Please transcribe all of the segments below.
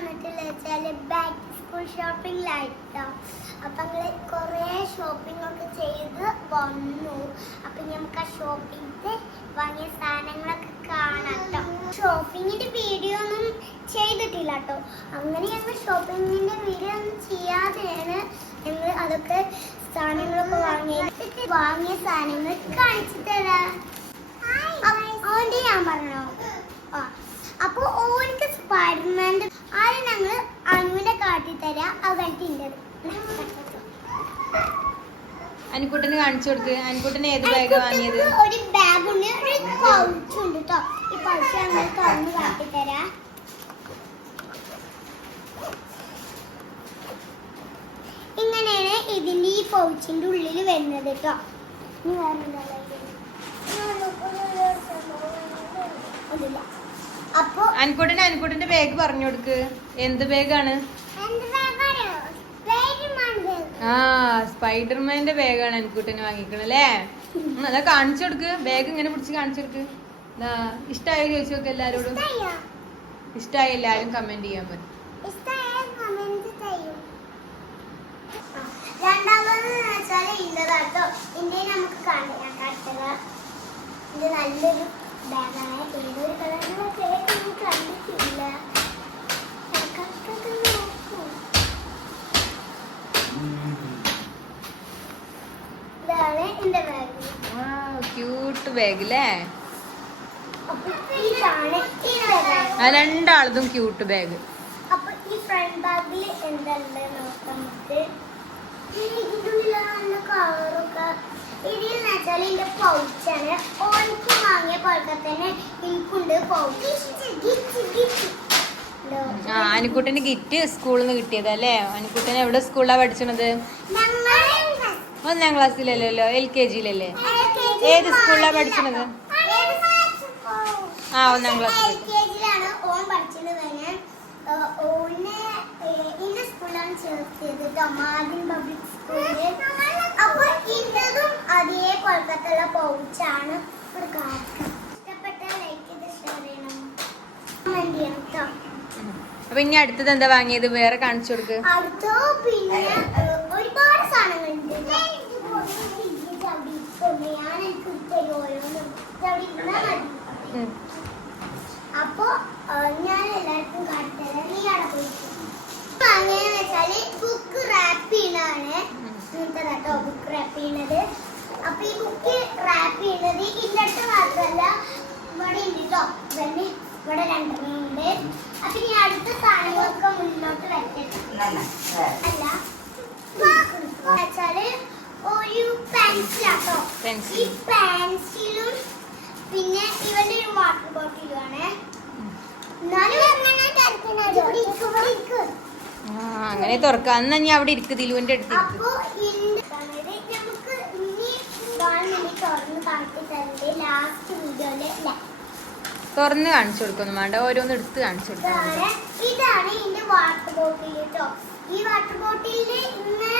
വന്നിട്ടില്ല വെച്ചാൽ back school ഷോപ്പിംഗിലായിട്ടോ അപ്പം ഞങ്ങൾ കുറേ ഷോപ്പിംഗ് ഒക്കെ ചെയ്ത് വന്നു. അപ്പം നമുക്ക് ആ ഷോപ്പിംഗ് വാങ്ങിയ സാധനങ്ങളൊക്കെ കാണാം ഷോപ്പിങ്ങിന്റെ വീഡിയോ ഒന്നും ചെയ്തിട്ടില്ല കേട്ടോ അങ്ങനെ ഞങ്ങൾ ഷോപ്പിങ്ങിന്റെ വീഡിയോ ഒന്നും ചെയ്യാതെയാണ് ഞങ്ങൾ അതൊക്കെ സാധനങ്ങളൊക്കെ വാങ്ങിയത്. വാങ്ങിയ സാധനങ്ങൾ കാണിച്ചു തരാം ഓന്റെ ഞാൻ പറഞ്ഞോ ആ അപ്പൊ ഓനിക്ക് സ്പൈഡർമാന്റെ ആദ്യം ഞങ്ങൾ അനുവിന്റെ കാട്ടി തരാം അത് കഴിഞ്ഞിട്ട് അനിക്കുട്ടന് കാണിച്ചു കൊടുക്ക്. അനിക്കുട്ടന് ഏത് ബാഗ് വാങ്ങിയത്? ഒരു ബാഗ് ഉണ്ട് ഒരു പൗച്ച് ഉണ്ട് കേട്ടോ ഈ പൗച്ച് ഞങ്ങൾ തുറന്ന് കാട്ടി ഇങ്ങനെയാണ് ഇതിന്റെ ഈ പൗച്ചിന്റെ ഉള്ളിൽ വരുന്നത് കേട്ടോ അപ്പൊ അനുക്കുട്ടന് അനുക്കുട്ടന്റെ ബാഗ് പറഞ്ഞു കൊടുക്ക്. എന്ത് ബാഗാണ് എന്ത് ബാഗ് ആ സ്പൈഡർമാന്റെ ബാഗാണ് എനിക്കൂട്ടന് വാങ്ങിക്കണ അല്ലേ? അതാ കാണിച്ചു കൊടുക്ക്. ബാഗ് ഇങ്ങനെ പിടിച്ച് കാണിച്ചു കൊടുക്ക്. ദാ, ഇഷ്ടായോ ചോദിച്ചു നോക്ക് എല്ലാരോടും? ഇഷ്ടമായി എല്ലാരും കമന്റ് ചെയ്യാൻ പറ്റും രണ്ടാമത് ഇന്നതാട്ടോ ഇന്ത്യയിൽ നമുക്ക് കാണാം ഞാൻ കാട്ടുക ഇത് നല്ലൊരു ബാഗാണ് ഏതൊരു പേരൊന്നും കണ്ടിട്ടില്ല. ക്യൂട്ട് ബാഗ് അല്ലേ രണ്ടാളതും ക്യൂട്ട് ബാഗ് പൗച്ചാണ് ഓനിക്ക് വാങ്ങിയ പോലത്തെ തന്നെ എനിക്കുണ്ട് പൗച്ച് ആ അനുക്കുട്ടന് ഗിറ്റ് സ്കൂളിൽ നിന്ന് കിട്ടിയതല്ലേ? അനുക്കുട്ടൻ എവിടെ സ്കൂളിലാണ് പഠിച്ചണത്? ഒന്നാം ക്ലാസ്സിലല്ലോ എൽ കെ ജിയിലല്ലേ? ഏത് സ്കൂളിലാണ് പഠിച്ചത് ആ ഒന്നാം ക്ലാസ്സിൽ. പൗച്ചാണ് ഒരു കാര്യം ലൈക്ക് ചെയ്ത് ഷെയർ ചെയ്യണം. കമന്റ് ചെയ്യണം കേട്ടോ അപ്പൊ ഇനി അടുത്തത് എന്താ വാങ്ങിയത്? വേറെ കാണിച്ചു കൊടുക്ക്. അടുത്തോ പിന്നെ അപ്പൊ ഞാൻ എല്ലാവർക്കും കാണിച്ചുതരാം നീ അവിടെ പോയിട്ട് വാങ്ങിയെന്ന് വെച്ചാൽ ബുക്ക് റാപ്പ് ഇങ്ങനത്തെ കേട്ടോ ബുക്ക് റാപ്പ് ചെയ്യുന്നത് അപ്പൊ ഈ ബുക്ക് റാപ്പ് ചെയ്യുന്നത് ഇല്ലത്തെ മാത്രമല്ല ഇവിടെ ഉണ്ട് കേട്ടോ ഇവിടെ രണ്ടെണ്ണം ഉണ്ട് അപ്പൊ ഇനി അടുത്ത സാധനങ്ങളൊക്കെ മുന്നോട്ട് വെച്ചിട്ടുണ്ട് അല്ല വെച്ചാൽ ഒരു ഈ പെൻസിലും പിന്നെ ഇവന്റെ ഒരു വാട്ടർ ബോട്ടിലുമാണ് അങ്ങനെ തുറക്കുന്നത് ആ അങ്ങനെ തുറക്കാം. അന്ന് ഞാൻ അവിടെ ഇരിക്കു ദിലുവിന്റെ അടുത്ത് ഇന്ന് തുറന്ന് കാണിച്ചു തരണ്ട് ലാസ്റ്റ് വീഡിയോയിൽ അല്ല തുറന്ന് കാണിച്ചു കൊടുക്കൊന്നും വേണ്ട. ഓരോന്ന് എടുത്ത് കാണിച്ചു കൊടുക്കാം ഇതാണ് ഇതിന്റെ വാട്ടർ ബോട്ടിൽ കേട്ടോ ഈ വാട്ടർ ബോട്ടിലിൽ ഇങ്ങനെ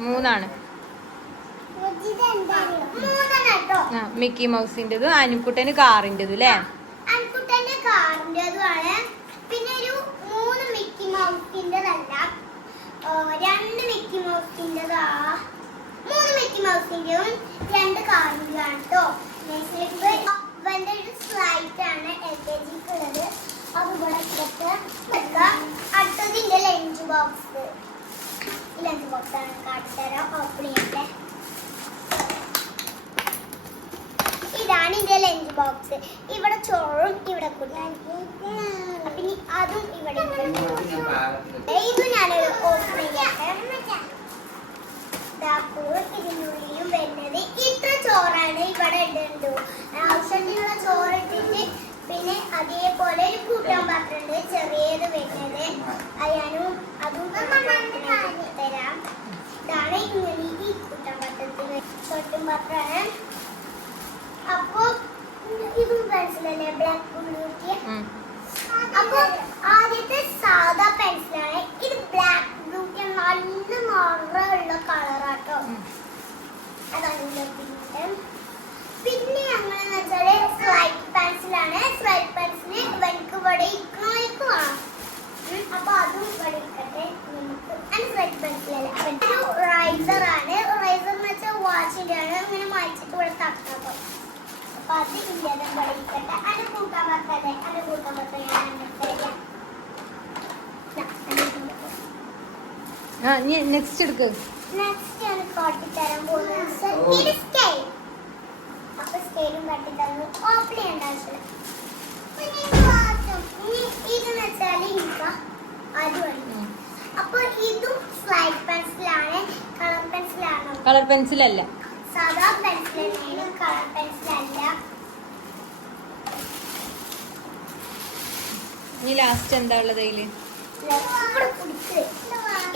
മൂന്നാണ്. മിക്കി മൗസിന്റെതും അനുക്കുട്ടന് കാറിന്റെതും അല്ലേ കാറിന്റെതുമാണ് പിന്നെ ഒരു മൂന്ന് മിക്കി മൗസിന്റെതല്ല രണ്ട് മിക്കി മൗസിന്റെതാ മൂന്ന് മിക്കി മൗസിന്റെയും രണ്ട് കാറിന്റെതാണ് കേട്ടോ. സ്ലൈറ്റ് ആണ് എൽ കെ ജിക്കുള്ളത് ഇവിടെ അടുത്തതിന്റെ ലഞ്ച് ബോക്സ് ലഞ്ച് ബോക്സ് ആണ് കാട്ടിത്തരാം ഓപ്പൺ ചെയ്യട്ടെ. ഇതാണ് ഇതിന്റെ ലഞ്ച് ബോക്സ് ഇവിടെ ചോറും ഇവിടെ പിന്നെ അതും ഇവിടെ. ഇത് ഞാൻ ഓപ്പൺ ചെയ്യട്ടെ. ഇതിന്റെ ഉള്ളിലും വരുന്നത് ഇത്ര ചോറാണ് ഇവിടെ ഇടുന്നത് ആവശ്യത്തിനുള്ള ചോറ് ഇട്ടിട്ട് പിന്നെ അതേപോലെ ഒരു കൂട്ടാൻ പാത്രമുണ്ട്. ചെറിയത് വരുന്നത് അയാനും അതും തരാം ഇതാണ് ഇങ്ങനെ ഈ കൂട്ടാൻ പാത്രത്തിൽ പാത്രമാണ് അപ്പൊ ഇതും പെൻസിലല്ലേ? ബ്ലാക്ക് ബ്ലൂറ്റി ഉം. അപ്പൊ ആദ്യത്തെ സാധാ പെൻസിലാണ്. ഇത് ബ്ലാക്ക് ബ്ലൂറ്റി നല്ല നിറമുള്ള കളറാട്ടോ ഉം. അതാണ് ഇതിന്റെ പിന്നെ ഞങ്ങൾ ഞങ്ങളെന്ന് വെച്ചാൽ സ്ലൈറ്റ് പെൻസിലാണ് സ്ലൈറ്റ് പെൻസിൽ ഇവർക്ക് ഇവിടെ ഇക്കണോയ്ക്ക് വേണം ഉം, അപ്പൊ അതും ഇവിടെ ഇരിക്കട്ടെ നമുക്ക് അത് സ്ലൈറ്റ് പെൻസിലല്ല ഒരു റൈസർ ആണ് റൈസർ എന്ന് വെച്ചാൽ വാച്ചിന്റെ ആണ് ഇങ്ങനെ മായിച്ചിട്ട് ഇവിടെ തട്ടാട്ടോ അപ്പൊ അത് ഇല്ലാതെ ഇവിടെ ഇരിക്കട്ടെ അത് കൂട്ടാൻ പറ്റാതെ അത് കൂട്ടാൻ പറ്റാതെ ഞാൻ അങ്ങോട്ട് തരാം. ദാ, അത് ഇങ്ങോട്ട് പോ. ആ നീ നെക്സ്റ്റ് എടുക്ക്. നെക്സ്റ്റ് ആണ് കാട്ടിത്തരാൻ പോകുന്നത്. ഇത് സ്കെയിൽ അപ്പൊ സ്കെയിലും ഓപ്പൺ ചെയ്യേണ്ട ആവശ്യമില്ല. പിന്നെ ഇത് ഇനി ഇതെന്ന് വെച്ചാൽ ഇൻക അതുമാണ് ഉം. അപ്പൊ ഇതും സ്ലൈഡ് പെൻസിലാണ് കളർ പെൻസിലാണോ കളർ പെൻസിലല്ല സാധാ പെൻസിൽ കളർ പെൻസിൽ അല്ല. ഇനി ലാസ്റ്റ് എന്താ ഉള്ളത് അതിൽ.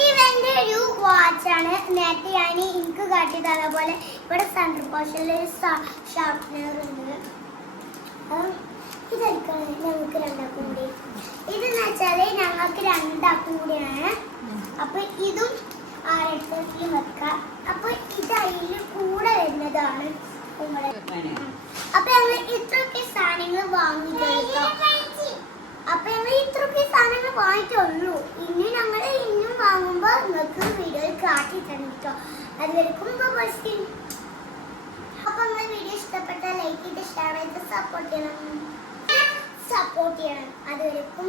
ഇവന്റെ ഒരു വാച്ചാണ് നേരത്തെ ഞാൻ എനിക്ക് കാട്ടി അതേപോലെ പോലെ ഇവിടെ സെൻട്രൽ പോർഷനിൽ ഒരു ഷാർപ്നർ ഉണ്ട് ഇതെടുക്കണം ഞങ്ങൾക്ക് രണ്ടാക്കും കൂടി ഇതെന്ന് വെച്ചാൽ ഞങ്ങൾക്ക് രണ്ടാക്കും കൂടിയാണ് അപ്പൊ ഇതും ആരെടുത്തേക്കും വെക്കാം അപ്പൊ ഇത് അതിൽ കൂടെ വരുന്നതാണ് അപ്പൊ ഞങ്ങൾ ഇത്രയൊക്കെ സാധനങ്ങൾ വാങ്ങിയിട്ടോ അപ്പൊ ഞങ്ങൾ ഇത്രയൊക്കെ സാധനങ്ങൾ വാങ്ങിയിട്ടുള്ളൂ. ഇനി ഞങ്ങൾ ഇനിയും വാങ്ങുമ്പോ നിങ്ങൾക്ക് വീഡിയോയിൽ കാട്ടി തന്നിട്ടോ അതുവരെക്കും അപ്പൊ നിങ്ങൾ വീഡിയോ ഇഷ്ടപ്പെട്ടാൽ ലൈക്ക് ചെയ്ത് ഷെയർ ചെയ്ത് സപ്പോർട്ട് ചെയ്യണം. സപ്പോർട്ട് ചെയ്യണം. അതുവരെക്കും